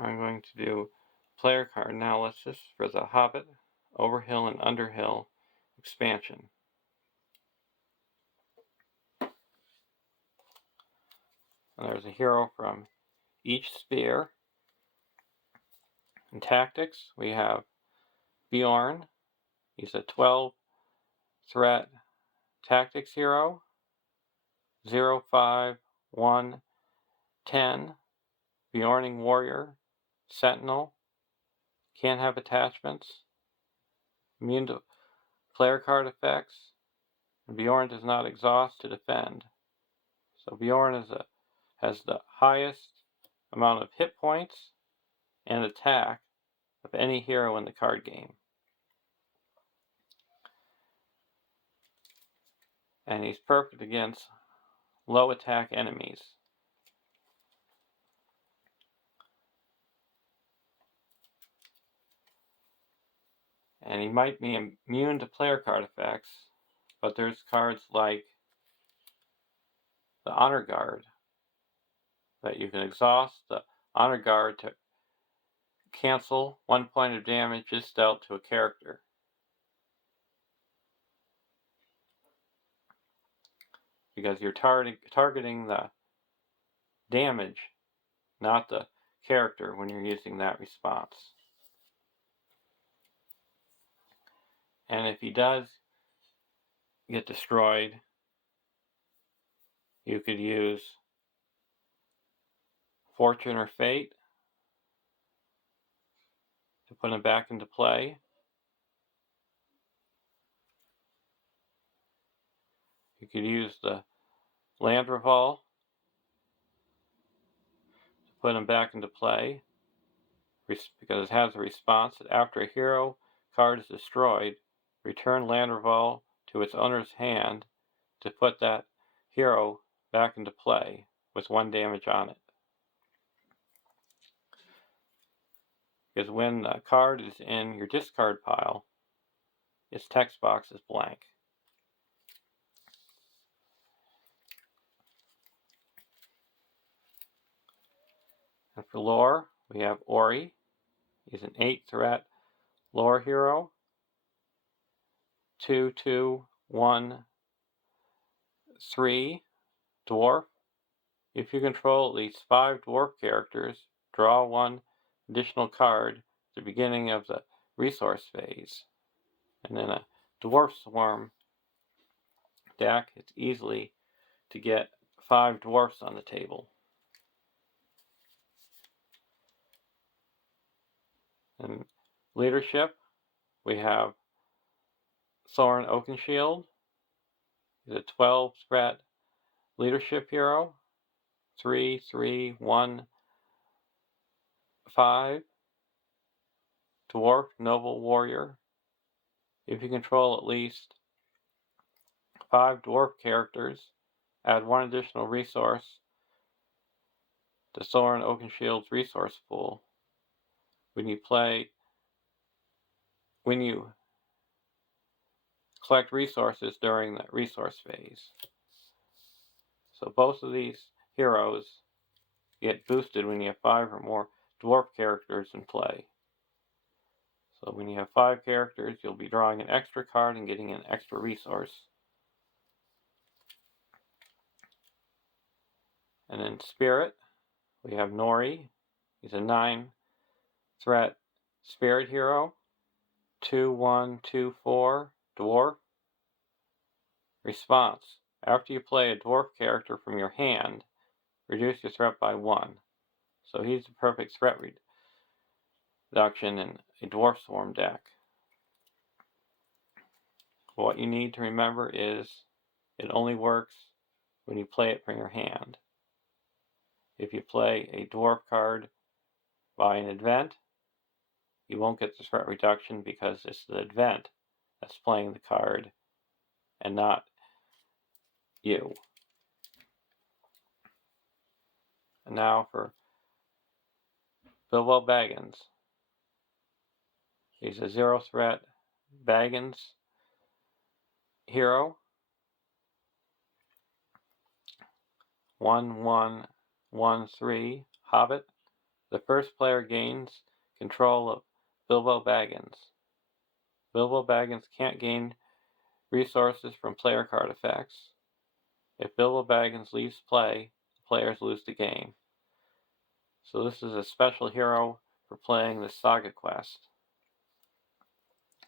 I'm going to do player card analysis for the Hobbit, Overhill, and Underhill expansion. And there's a hero from each sphere. In tactics, we have Bjorn. He's a 12 threat tactics hero. 0, 5, 1, 10. Bjorning warrior. Sentinel. Can't have attachments. Immune to player card effects. And Bjorn does not exhaust to defend. So Bjorn has the highest amount of hit points and attack of any hero in the card game. And he's perfect against low attack enemies. And he might be immune to player card effects, but there's cards like the Honor Guard that you can exhaust the Honor Guard to cancel 1 point of damage just dealt to a character. Because you're targeting the damage, not the character, when you're using that response. And if he does get destroyed, you could use Fortune or Fate to put him back into play. You could use the Land Revolve to put him back into play, because it has a response that after a hero card is destroyed, return Land Revolve to its owner's hand to put that hero back into play with 1 damage on it. Because when the card is in your discard pile, its text box is blank. And for lore, we have Ori. He's an 8 threat lore hero. 2, 2, 1, 3 dwarf. If you control at least 5 dwarf characters, draw 1 additional card at the beginning of the resource phase. And then a dwarf swarm deck, it's easily to get 5 dwarfs on the table. And leadership, we have Thorin Oakenshield. He's a 12 threat leadership hero. 3, 3, 1, 5. Dwarf noble warrior. If you control at least 5 dwarf characters, add 1 additional resource to Thorin Oakenshield's resource pool. When you collect resources during the resource phase. So both of these heroes get boosted when you have 5 or more dwarf characters in play. So when you have 5 characters, you'll be drawing an extra card and getting an extra resource. And in Spirit, we have Nori. He's a 9 threat Spirit hero. 2, 1, 2, 4 dwarf. Response: after you play a dwarf character from your hand, reduce your threat by 1. So he's the perfect threat reduction in a dwarf swarm deck. What you need to remember is it only works when you play it from your hand. If you play a dwarf card by an event, you won't get the threat reduction because it's the event that's playing the card and not you. And now for Bilbo Baggins. He's a 0 threat Baggins hero. 1, 1, 1, 3 Hobbit. The first player gains control of Bilbo Baggins. Bilbo Baggins can't gain resources from player card effects. If Bilbo Baggins leaves play, the players lose the game. So this is a special hero for playing the Saga quest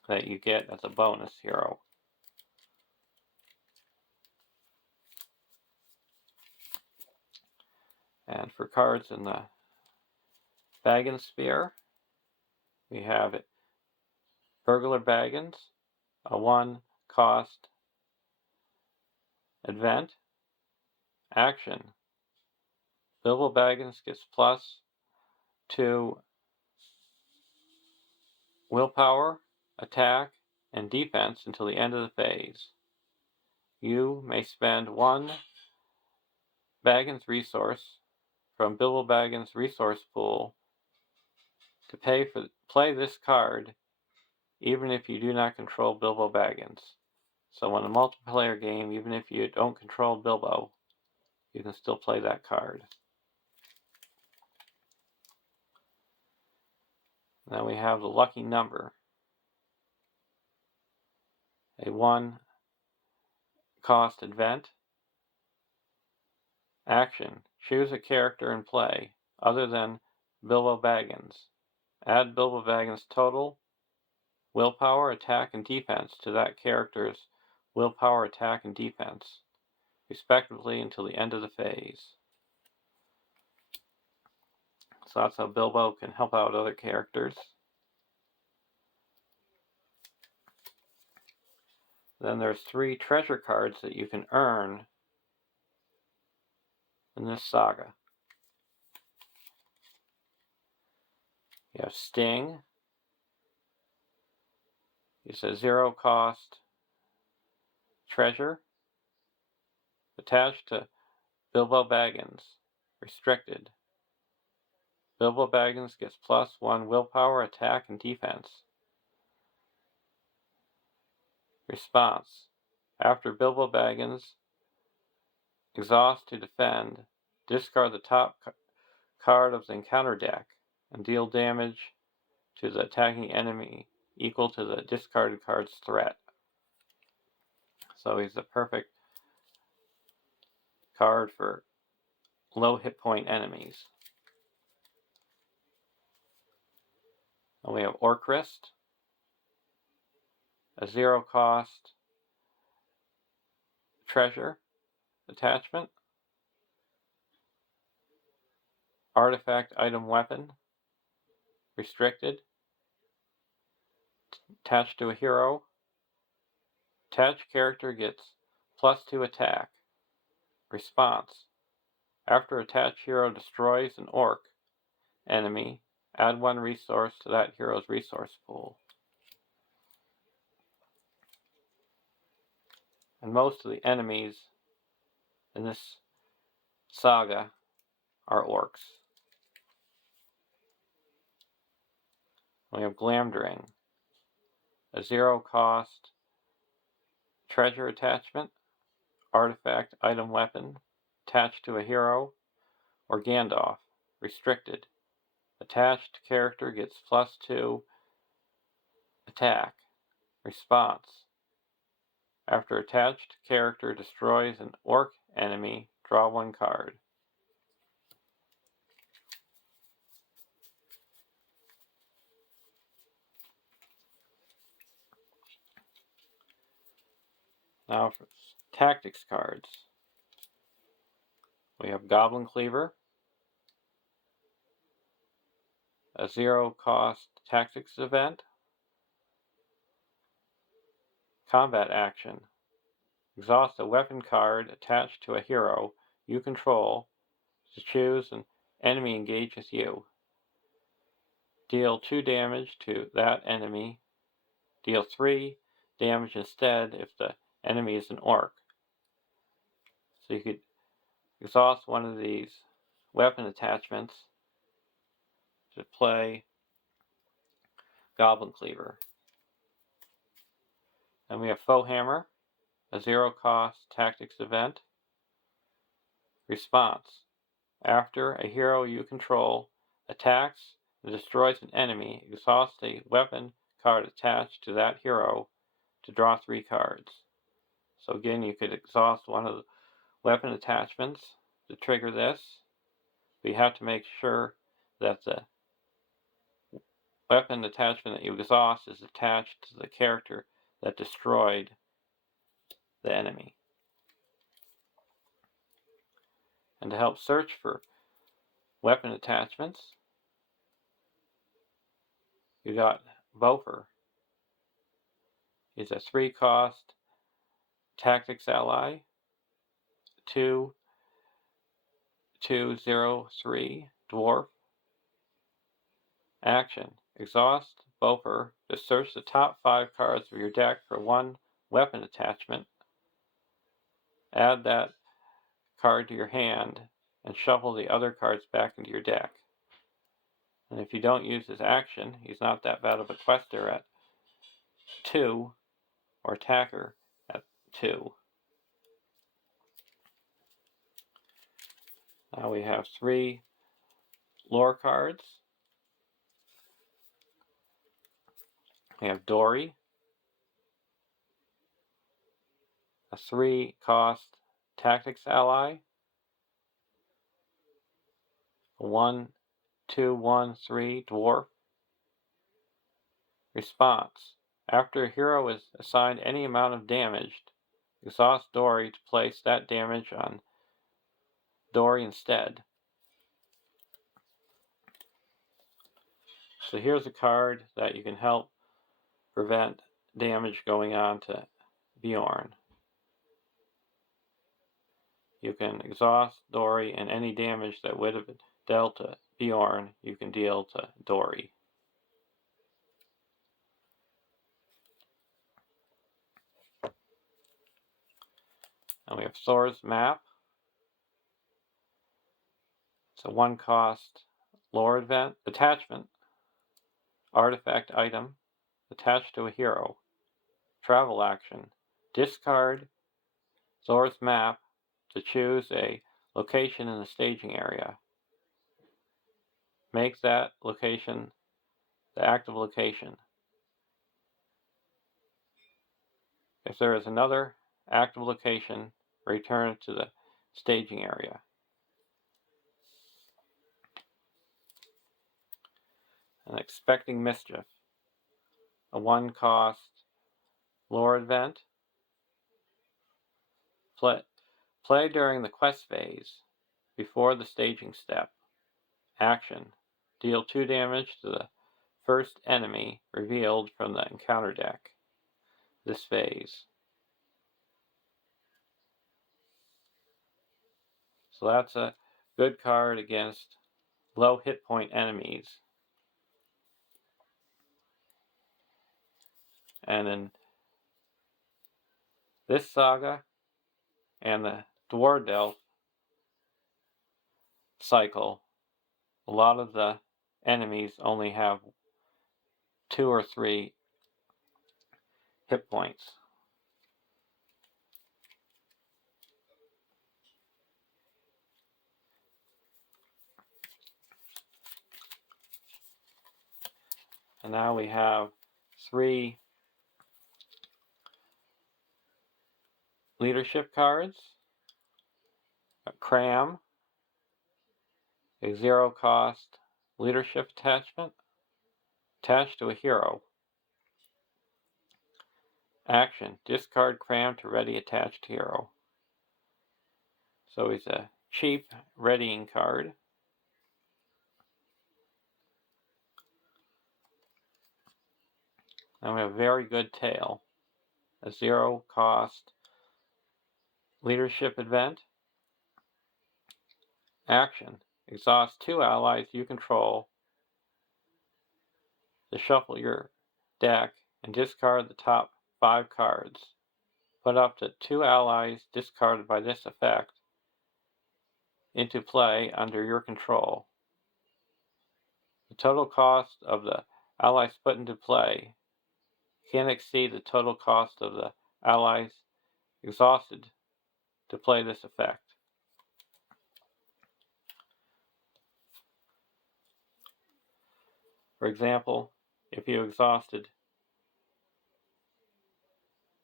that you get as a bonus hero. And for cards in the Baggins Spear, we have it Burglar Baggins, a 1-cost event. Action. Bilbo Baggins gets +2 willpower, attack, and defense until the end of the phase. You may spend 1 Baggins resource from Bilbo Baggins' resource pool to play this card, even if you do not control Bilbo Baggins. So in a multiplayer game, even if you don't control Bilbo, you can still play that card. Then we have the lucky number, a 1-cost event. Action. Choose a character and play, other than Bilbo Baggins. Add Bilbo Baggins' total willpower, attack, and defense to that character's willpower, attack, and defense, respectively, until the end of the phase. So that's how Bilbo can help out other characters. Then there's 3 treasure cards that you can earn in this saga. You have Sting. It's a 0-cost treasure attached to Bilbo Baggins, restricted. Bilbo Baggins gets +1 willpower, attack, and defense. Response. After Bilbo Baggins exhausts to defend, discard the top card of the encounter deck and deal damage to the attacking enemy equal to the discarded card's threat. So he's the perfect card for low hit point enemies. And we have Orcrist, a 0-cost treasure attachment, artifact item weapon, restricted, attached to a hero. Attached character gets +2 attack. Response. After attached hero destroys an orc enemy, add 1 resource to that hero's resource pool. And most of the enemies in this saga are orcs. We have Glamdring, a 0-cost treasure attachment, artifact item weapon, attached to a hero, or Gandalf, restricted. Attached character gets +2 attack. Response. After attached character destroys an orc enemy, draw 1 card. Now for tactics cards. We have Goblin Cleaver, a 0-cost tactics event. Combat action. Exhaust a weapon card attached to a hero you control to choose an enemy engage with you. Deal 2 damage to that enemy. Deal 3 damage instead if the enemy is an orc. So you could exhaust one of these weapon attachments to play Goblin Cleaver. And we have Foe Hammer, a 0-cost tactics event. Response. After a hero you control attacks and destroys an enemy, exhaust a weapon card attached to that hero to draw 3 cards. So again, you could exhaust one of the weapon attachments to trigger this, but you have to make sure that the weapon attachment that you exhaust is attached to the character that destroyed the enemy. And to help search for weapon attachments, you got Bofer. He's a 3-cost tactics ally, 2/2/0/3 dwarf. Action. Exhaust Bofer to search the top 5 cards of your deck for 1 weapon attachment. Add that card to your hand and shuffle the other cards back into your deck. And if you don't use his action, he's not that bad of a quester at 2 or attacker at 2. Now we have 3 lore cards. We have Dory, a 3-cost tactics ally, a 1/2/1/3 dwarf. Response. After a hero is assigned any amount of damage, exhaust Dory to place that damage on Dory instead. So here's a card that you can help prevent damage going on to Bjorn. You can exhaust Dory, and any damage that would have been dealt to Bjorn, you can deal to Dory. And we have Thor's Map. It's a 1-cost lore event attachment, artifact item attached to a hero. Travel action. Discard Thor's Map to choose a location in the staging area. Make that location the active location. If there is another active location, return it to the staging area. And Expecting Mischief, a 1-cost lore event. Play during the quest phase, before the staging step. Action. Deal 2 damage to the first enemy revealed from the encounter deck this phase. So that's a good card against low hit point enemies. And in this saga and the Dwardelf cycle, a lot of the enemies only have 2 or 3 hit points. And now we have 3 leadership cards. A Cram, a 0-cost leadership attachment attached to a hero. Action. Discard Cram to ready attached hero. So he's a cheap readying card. Then we have Very Good Tail, a 0-cost leadership event. Action. Exhaust 2 allies you control to shuffle your deck and discard the top 5 cards. Put up to 2 allies discarded by this effect into play under your control. The total cost of the allies put into play can't exceed the total cost of the allies exhausted to play this effect. For example, if you exhausted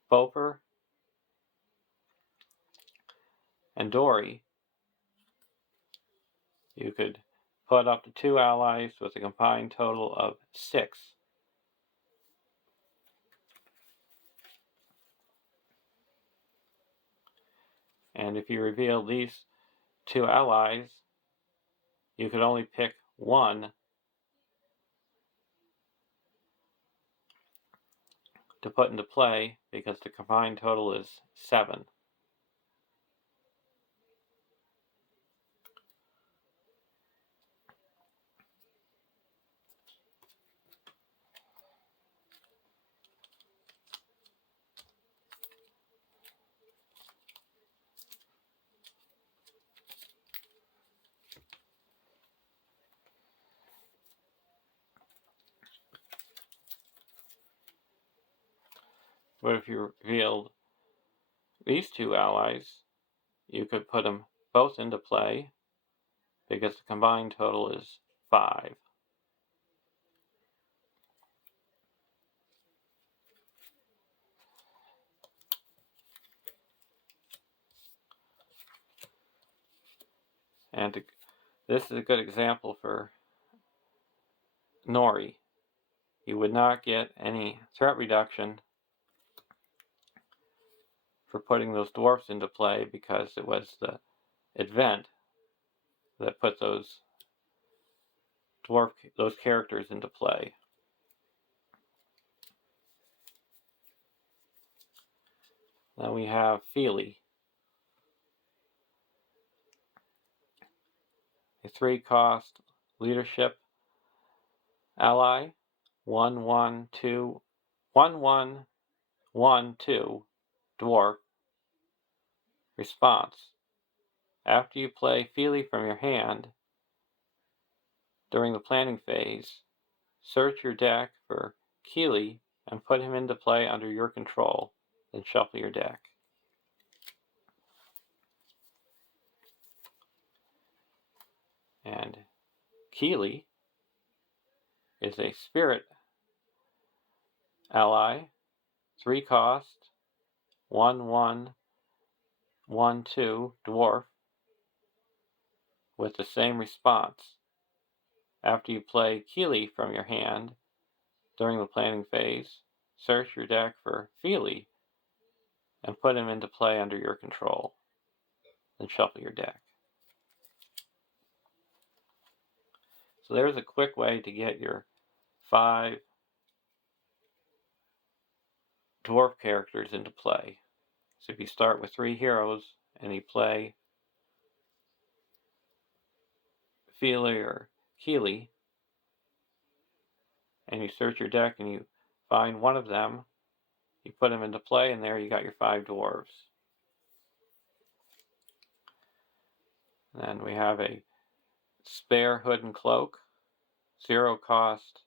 Boper and Dory, you could put up to 2 allies with a combined total of 6. And if you reveal these 2 allies, you could only pick one to put into play because the combined total is 7. But if you revealed these 2 allies, you could put them both into play because the combined total is 5. And this is a good example for Nori. You would not get any threat reduction for putting those dwarfs into play because it was the event that put those characters into play. Then we have Feely, a 3-cost leadership ally, 1/1/2 1/1/1/2 dwarf. Response: after you play Feely from your hand during the planning phase, search your deck for Keely and put him into play under your control, then shuffle your deck. And Keely is a spirit ally, 3-cost, 1/1/1/2 dwarf with the same response. After you play Keely from your hand during the planning phase, search your deck for Feely and put him into play under your control, then shuffle your deck. So there's a quick way to get your 5 dwarf characters into play. So if you start with 3 heroes and you play Feely or Keely, and you search your deck and you find one of them, you put them into play, and there you got your 5 dwarves. Then we have a spare hood and cloak, 0-cost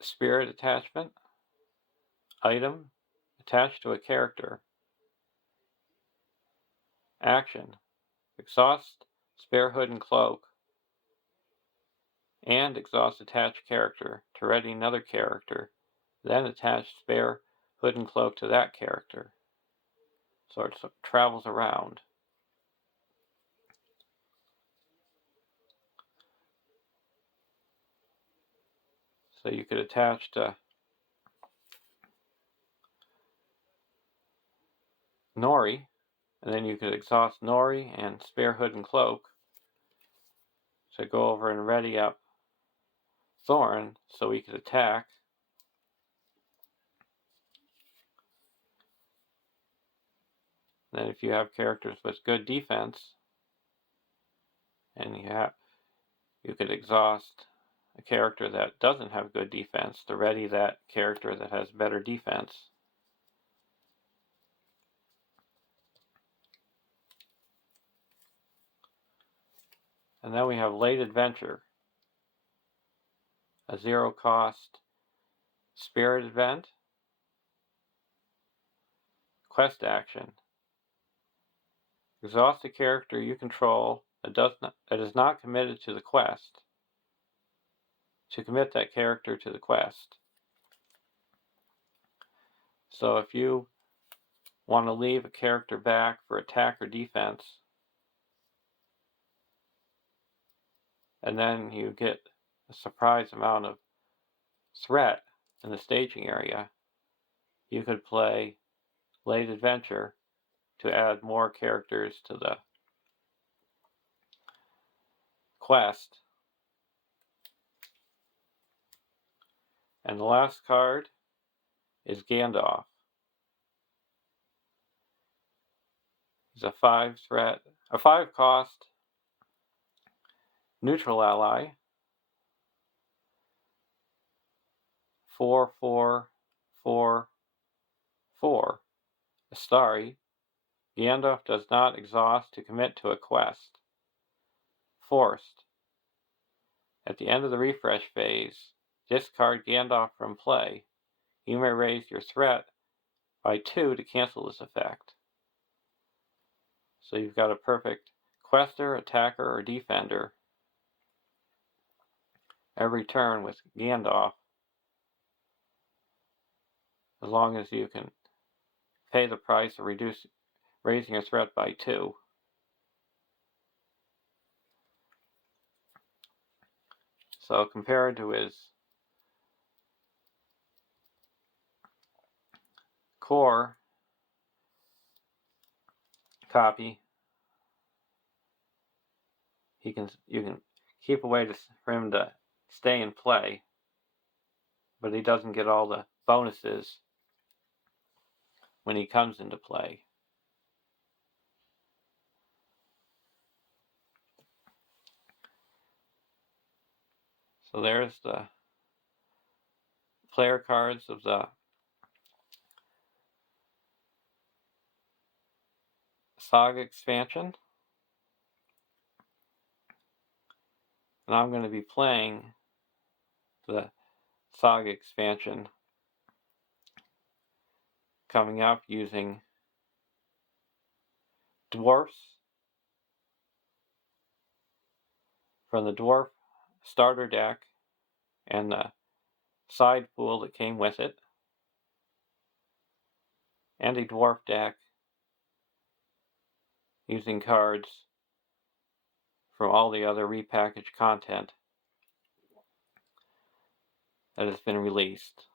spirit attachment item attached to a character. Action: exhaust spare hood and cloak and exhaust attached character to ready another character, then attach spare hood and cloak to that character. So it travels around. So you could attach to Nori, and then you could exhaust Nori and spare hood and cloak to go over and ready up Thorin so he could attack. Then if you have characters with good defense, and you could exhaust a character that doesn't have good defense to ready that character that has better defense. And then we have Late Adventure, a 0-cost spirit event, quest action. Exhaust a character you control that is not committed to the quest. to commit that character to the quest. So if you want to leave a character back for attack or defense, and then you get a surprise amount of threat in the staging area, you could play Late Adventure to add more characters to the quest. And the last card is Gandalf. He's a 5 cost neutral ally. 4/4/4/4. Astari. Gandalf does not exhaust to commit to a quest. Forced. At the end of the refresh phase, discard Gandalf from play. You may raise your threat by 2 to cancel this effect. So you've got a perfect quester, attacker, or defender every turn with Gandalf, as long as you can pay the price of raising your threat by 2. So compared to his core copy, you can keep a way for him to stay in play, but he doesn't get all the bonuses when he comes into play. So there's the player cards of the Saga expansion. And I'm going to be playing the Saga expansion coming up using dwarfs from the dwarf starter deck and the side pool that came with it, and a dwarf deck using cards from all the other repackaged content that has been released.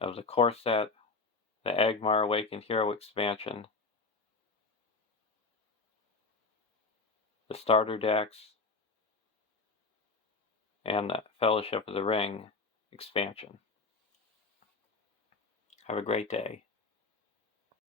Of the core set, the Agmar Awakened Hero expansion, the starter decks, and the Fellowship of the Ring expansion. Have a great day.